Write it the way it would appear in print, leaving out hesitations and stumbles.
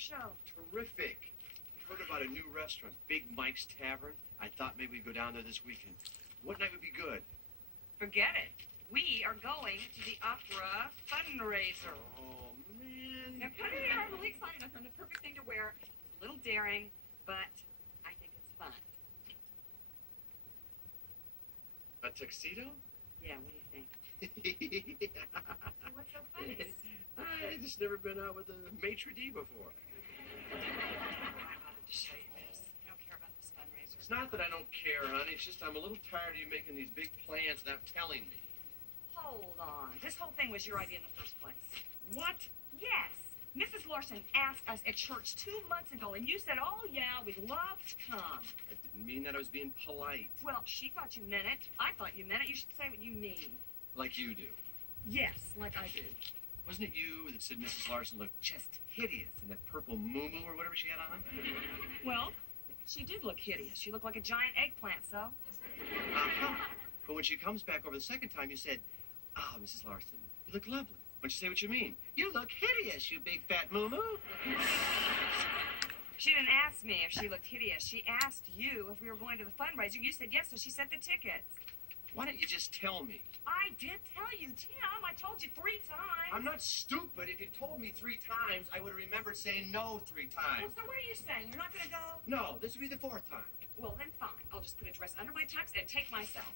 your show? Terrific. Heard about a new restaurant, Big Mike's Tavern. I thought maybe we'd go down there this weekend. What night would be good? Forget it. We are going to the opera fundraiser. Oh, man. Now, Cody and I are really excited. I found the perfect thing to wear. It's a little daring, but I think it's fun. A tuxedo? Yeah, what do you think? What's so funny? I just never been out with a maitre d' before. I wanted to show you this. I don't care about this fundraiser. It's not that I don't care, honey. It's just I'm a little tired of you making these big plans without telling me. Hold on. This whole thing was your idea in the first place. What? Yes. Mrs. Larson asked us at church 2 months ago, and you said, oh, yeah, we'd love to come. I didn't mean that. I was being polite. Well, she thought you meant it. I thought you meant it. You should say what you mean. Like you do. Yes, like I do. Wasn't it you that said Mrs. Larson looked just hideous in that purple moo-moo or whatever she had on? Well, she did look hideous. She looked like a giant eggplant, so. Uh-huh. But when she comes back over the second time, you said, oh, Mrs. Larson, you look lovely. Why'd you say what you mean? You look hideous, you big fat moo-moo. She didn't ask me if she looked hideous. She asked you if we were going to the fundraiser. You said yes, so she sent the tickets. Why don't you just tell me? I did tell you, Tim. I told you 3 times. I'm not stupid. If you told me 3 times, I would have remembered saying no 3 times. Well, so what are you saying? You're not going to go? No, this would be the 4th time. Well, then fine. I'll just put a dress under my tux and take myself.